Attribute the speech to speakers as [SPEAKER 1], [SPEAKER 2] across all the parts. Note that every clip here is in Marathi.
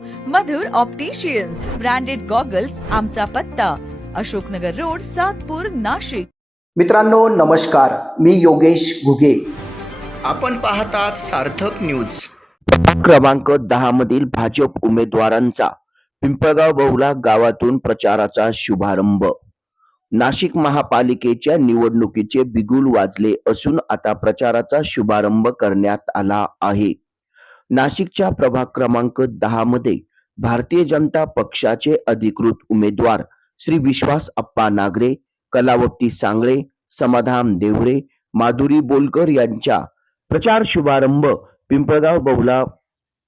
[SPEAKER 1] मधुर ऑप्टिशियन्स ब्रँडेड गॉगल्स आमचा पत्ता अशोकनगर रोड सातपूर नाशिक.
[SPEAKER 2] मित्रांनो नमस्कार. मी योगेश घुगे.
[SPEAKER 3] आपण पाहतात सार्थक न्यूज
[SPEAKER 4] क्रमांक दहा मधील भाजप उमेदवारांचा पिंपळगाव बहुला गावातून प्रचाराचा शुभारंभ. नाशिक महापालिकेच्या निवडणुकीचे बिगुल वाजले असून आता प्रचाराचा शुभारंभ करण्यात आला आहे. नाशिकच्या प्रभाग क्रमांक दहा मध्ये भारतीय जनता पक्षाचे अधिकृत उमेदवार श्री विश्वास अप्पा नागरे कलावती सांगळे समाधान देवरे माधुरी बोलकर यांच्या प्रचार शुभारंभ पिंपळगाव बहुला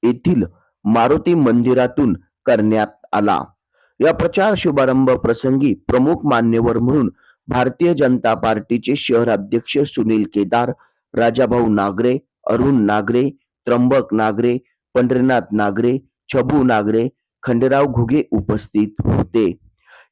[SPEAKER 4] येथील मारुती मंदिरातून करण्यात आला. या प्रचार शुभारंभ प्रसंगी प्रमुख मान्यवर म्हणून भारतीय जनता पार्टीचे शहर अध्यक्ष सुनील केदार राजाभाऊ नागरे अरुण नागरे त्र्यंबक नागरे पंढरीनाथ नागरे छबू नागरे खंडेराव घुगे उपस्थित होते.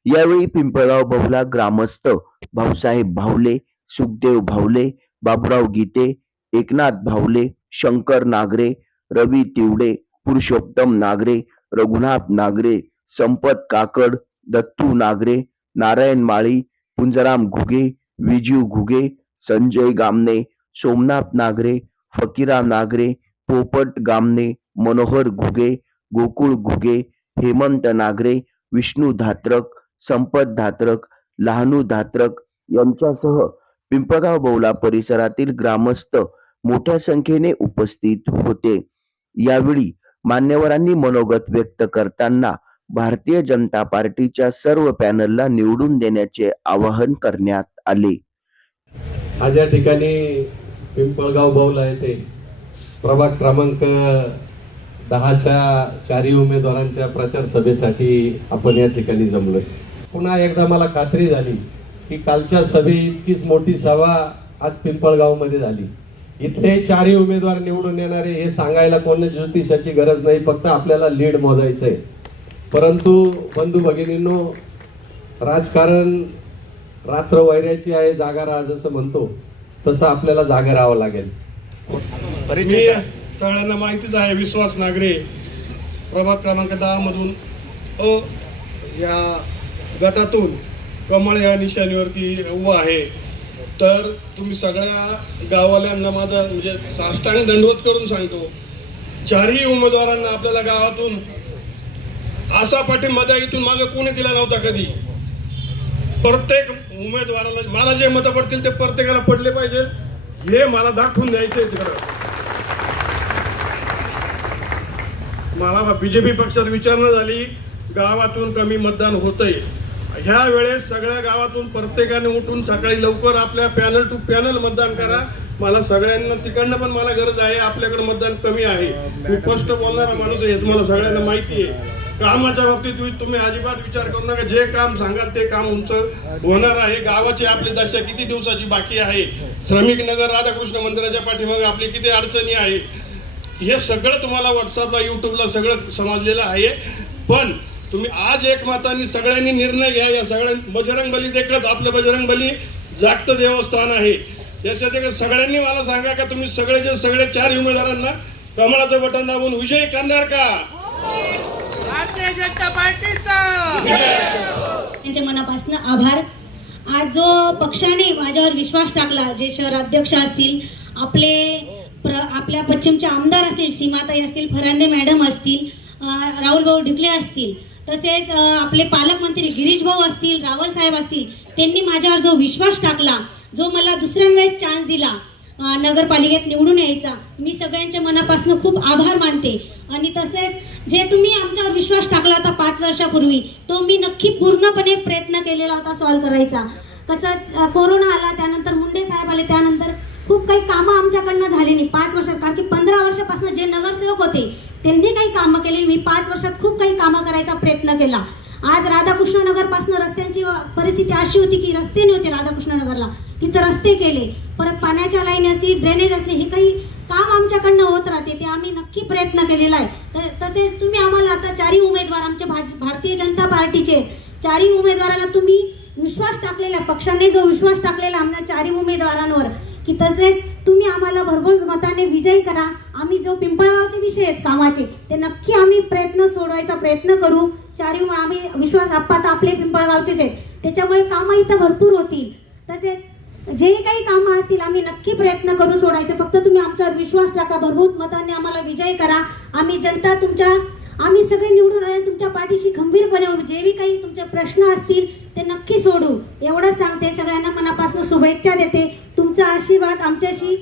[SPEAKER 4] यावेळी पिंपळगाव बहुला ग्रामस्थ भाऊसाहेब भावले सुखदेव भावले बाबुराव गीते एकनाथ भावले शंकर नागरे रवी तिवडे पुरुषोत्तम नागरे रघुनाथ नागरे संपत काकड दत्तू नागरे नारायण माळी पुंजराम घुगे विजू घुगे संजय गामने सोमनाथ नागरे फकीरा नागरे पोपट गामने मनोहर घुगे गोकुळ घुगे हेमंत नागरे विष्णू धात्रक संपत धात्रक लहानू धात्रक यांच्यासह पिंपळगाव बौला परिसरातील ग्रामस्थ मोठ्या संख्येने उपस्थित होते. यावेळी मान्यवरांनी मनोगत व्यक्त करताना भारतीय जनता पार्टीच्या सर्व पॅनलला निवडून देण्याचे आवाहन करण्यात आले.
[SPEAKER 5] आज या ठिकाणी पिंपळगाव बौला येथे प्रभाग क्रमांक दहाच्या चारही उमेदवारांच्या प्रचार सभेसाठी आपण या ठिकाणी जमलो पुन्हा एकदा मला खात्री झाली की कालच्या सभे इतकीच मोठी सभा आज पिंपळगावमध्ये झाली. इथले चारही उमेदवार निवडून येणारे हे सांगायला कोण ज्योतिषाची गरज नाही फक्त आपल्याला लीड मोजायचं आहे परंतु बंधू भगिनींनो राजकारण रात्र वैऱ्याची आहे जागा राहा जसं म्हणतो तसं आपल्याला जागा राहावं लागेल.
[SPEAKER 6] मी सगळ्यांना माहितीच आहे विश्वास नागरे प्रभाग क्रमांक दहा मधून अ या गटातून कमळ या निशाणीवरती उभा आहे. तर तुम्ही सगळ्या गाववाल्यांना माझा म्हणजे साष्टांग दंडवत करून सांगतो चारही उमेदवारांना आपल्याला गावातून असा पाठिंबा द्या इथून मागे कोणी दिला नव्हता कधी? प्रत्येक उमेदवाराला मला जे मतं पडतील ते प्रत्येकाला पडले पाहिजे हे मला दाखवून द्यायचे तिकडं. मला बीजेपी पक्षात विचारणा झाली गावातून कमी मतदान होतंय. ह्या वेळेस सगळ्या गावातून प्रत्येकाने उठून सकाळी लवकर आपल्या पॅनल टू पॅनल मतदान करा. मला सगळ्यांना तिकडनं पण मला गरज आहे आपल्याकडे मतदान कमी आहे. मी स्पष्ट बोलणारा माणूस आहे हे तुम्हाला सगळ्यांना माहिती आहे. कामाच्या बाबतीत तुम्ही- अजिबात विचार करू नका. जे काम सांगाल ते काम तुमचं होणार आहे. गावाची आपली दशा किती दिवसाची बाकी आहे? श्रमिक नगर राधाकृष्ण मंदिराच्या पाठीमागे आपली किती अडचणी आहे? हे सगळं तुम्हाला व्हॉट्सअपला युट्यूबला सगळं समजलेलं आहे. पण तुम्ही आज एक सगळ्यांनी निर्णय घ्या. या सगळ्या बजरंग बली देखत आपलं बजरंग बली जागतं देवस्थान आहे. याच्या एक सगळ्यांनी मला सांगा का तुम्ही सगळे जे सगळे चार उमेदवारांना कमळाचं बटन दाबून विजय करणार का?
[SPEAKER 7] त्यांच्या मनापासून आभार. आज जो पक्षाने माझ्यावर विश्वास टाकला जे शहर अध्यक्ष असतील आपले प्र आपल्या पश्चिमचे आमदार असतील सीमाताई असतील फरांदे मॅडम असतील राहुल भाऊ ढिकले असतील तसेच आपले पालकमंत्री गिरीश भाऊ असतील रावल साहेब असतील त्यांनी माझ्यावर जो विश्वास टाकला जो मला दुसऱ्यांवेळेस चान्स दिला नगरपालिकेत निवडून यायचा. मी सगळ्यांच्या मनापासून खूप आभार मानते. आणि तसेच जे तुम्ही आमच्यावर विश्वास टाकला होता पाच वर्षापूर्वी तो मी नक्की पूर्णपणे प्रयत्न केलेला होता सॉल्व्ह करायचा. कसं कोरोना आला त्यानंतर मुंडे साहेब आले त्यानंतर खूप काही कामं आमच्याकडनं झाली नाही. पाच वर्षात कारण की पंधरा वर्षापासून जे नगरसेवक होते त्यांनी काही कामं केली मी पाच वर्षात खूप काही कामं करायचा प्रयत्न केला. आज राधाकृष्ण नगरपासून रस्त्यांची परिस्थिती अशी होती की रस्ते नव्हते राधाकृष्ण नगरला तिथं रस्ते केले. परत पाण्याच्या लाईन असतील ड्रेनेज असले हे काही काम आमच्याकडनं होत राहते ते आम्ही नक्की प्रयत्न केलेला आहे. तर तसेच तुम्ही आम्हाला आता चारही उमेदवार आमच्या भाज भारतीय जनता पार्टीचे चारही उमेदवाराला तुम्ही विश्वास टाकलेला आहे पक्षाने जो विश्वास टाकलेला आमच्या चारही उमेदवारांवर की तसेच तुम्ही आम्हाला भरभर मताने विजयी करा. आम्ही जो पिंपळगावचे विषय आहेत कामाचे ते नक्की आम्ही प्रयत्न सोडवायचा प्रयत्न करू. चारी आम्ही विश्वास आप्पा तर आपले पिंपळगावचेच आहेत. त्याच्यामुळे कामं इथं भरपूर होतील. तसेच जे काही कामं असतील आम्ही नक्की प्रयत्न करू सोडायचे. फक्त तुम्ही आमच्यावर विश्वास टाका. भरभूत मताने आम्हाला विजय करा. आम्ही जनता तुमच्या आम्ही सगळे निवडून आले तुमच्या पाठीशी खंबीरपणे उभे. जे काही तुमचे प्रश्न असतील ते नक्की सोडू. एवढंच सांगते. सगळ्यांना मनापासून शुभेच्छा देते. तुमचा आशीर्वाद आमच्याशी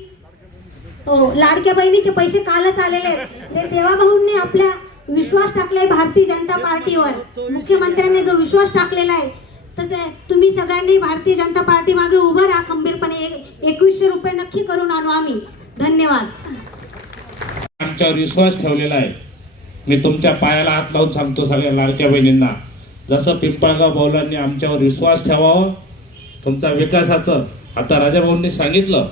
[SPEAKER 7] हो लाडक्या बहिणीचे पैसे कालच आलेले आहेत. ते देवाभाऊंनी आपल्या विश्वास टाकलाय भारतीय जनता पार्टीवर. मुख्यमंत्र्यांनी जो विश्वास टाकलेला आहे तसे तुम्ही सगळ्यांनी भारतीय जनता पार्टी मागे उभं राहा खंबीरपणे. एक- एकवीसशे रुपये नक्की करून आणू आम्ही. धन्यवाद.
[SPEAKER 8] आमच्यावर विश्वास ठेवलेला आहे. मी तुमच्या पायाला हात लावून सांगतो सगळ्या लाडक्या बहिणींना जसं पिंपळगाव भाऊलांनी आमच्यावर विश्वास ठेवावा तुमचा विकासाचं आता राजाभाऊंनी सांगितलं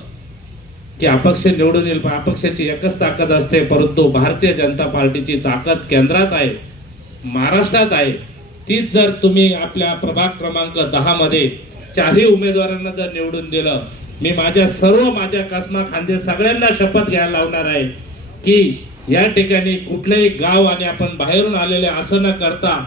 [SPEAKER 8] की अपक्ष निवडून येईल पण अपक्षाची एकच ताकद असते परंतु भारतीय जनता पार्टीची ताकद केंद्रात आहे महाराष्ट्रात आहे. तीच जर तुम्ही आपल्या प्रभाग क्रमांक दहा मध्ये चारही उमेदवारांना जर निवडून दिलं मी माझ्या सर्व माझ्या कसमा खांदे सगळ्यांना शपथ घ्यायला लावणार आहे की या ठिकाणी कुठलेही गाव आणि आपण बाहेरून आलेले असं न करता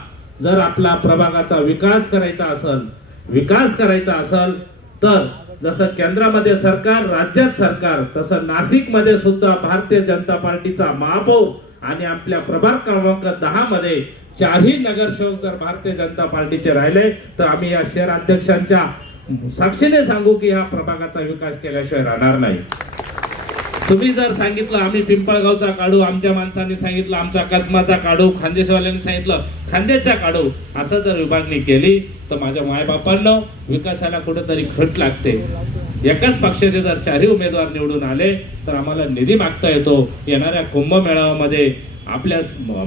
[SPEAKER 8] जर आपला प्रभागाचा विकास करायचा असेल विकास करायचा असेल तर जसं केंद्रामध्ये सरकार राज्यात सरकार तसं नाशिकमध्ये सुद्धा भारतीय जनता पार्टीचा महापौर आणि आपल्या प्रभाग क्रमांक दहा मध्ये चारही नगरसेवक जर भारतीय जनता पार्टीचे राहिले तर आम्ही या शहर अध्यक्षांच्या साक्षीने सांगू की ह्या प्रभागाचा विकास केल्याशिवाय राहणार नाही. तुम्ही जर सांगितलं आम्ही पिंपळगावचा काढू आमच्या माणसांनी सांगितलं आमचा कसमाचा काढू खानदेशवाल्यांनी सांगितलं खानदेशचा काढू असं जर विभागणी केली तर माझ्या मायबापांना विकासाला कुठेतरी खट लागते. एकाच पक्षाचे जर चारही उमेदवार निवडून आले तर आम्हाला निधी मागता येतो. येणाऱ्या कुंभमेळाव्यामध्ये आपल्या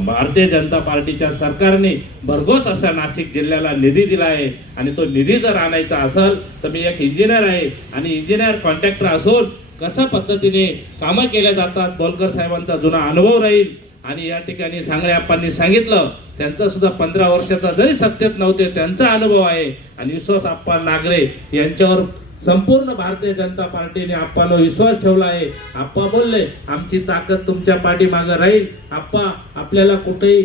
[SPEAKER 8] भारतीय जनता पार्टीच्या सरकारने भरघोस असा नाशिक जिल्ह्याला निधी दिला आहे आणि तो निधी जर आणायचा असेल तर मी एक इंजिनियर आहे. आणि इंजिनियर कॉन्ट्रॅक्टर असून कशा पद्धतीने कामं केल्या जातात बोलकर साहेबांचा जुना अनुभव राहील. आणि या ठिकाणी सांगळे आप्पांनी सांगितलं त्यांचा सुद्धा पंधरा वर्षाचा जरी सत्तेत नव्हते त्यांचा अनुभव आहे. आणि विश्वास आप्पा नागरे यांच्यावर संपूर्ण भारतीय जनता पार्टीने आप्पाला विश्वास ठेवला आहे. आप्पा बोलले आमची ताकद तुमच्या पाठीमागं राहील. आप्पा आपल्याला कुठेही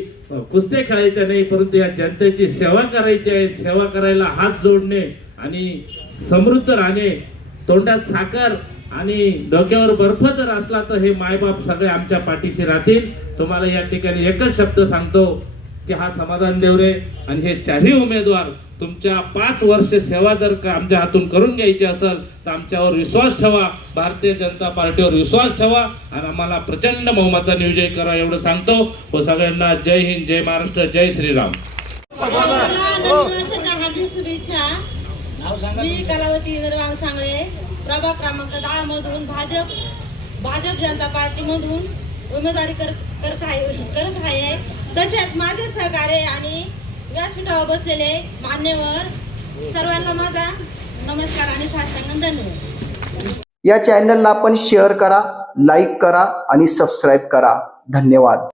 [SPEAKER 8] कुस्ते खेळायच्या नाही परंतु या जनतेची सेवा करायची आहे. सेवा करायला हात जोडणे आणि समृद्ध राहणे तोंडात साखर आणि डोक्यावर बर्फ जर असला तर हे मायबाप सगळे आमच्या पाठीशी राहतील. तुम्हाला या ठिकाणी एकच शब्द सांगतो की हा समाधान देवरे आणि हे चारही उमेदवार तुमच्या पाच वर्ष सेवा जर का आमच्या हातून करून घ्यायची असेल तर आमच्यावर विश्वास ठेवा. भारतीय जनता पार्टीवर विश्वास ठेवा आणि आम्हाला प्रचंड बहुमताने विजय करा एवढं सांगतो. व सगळ्यांना जय हिंद जय महाराष्ट्र जय श्रीराम.
[SPEAKER 7] मी कलावती सांगळे. प्रभाग क्रमांक दहा मधून भाजप भाजप जनता पार्टी मधून उमेदवारी कर करत आहे करत आहे तसेच माझे सहकार्य आणि व्यासपीठावर बसलेले मान्यवर सर्वांना माझा नमस्कार आणि साष्टांग धन्यवाद.
[SPEAKER 2] या चॅनलला आपण शेअर करा लाईक करा आणि सबस्क्राईब करा. धन्यवाद.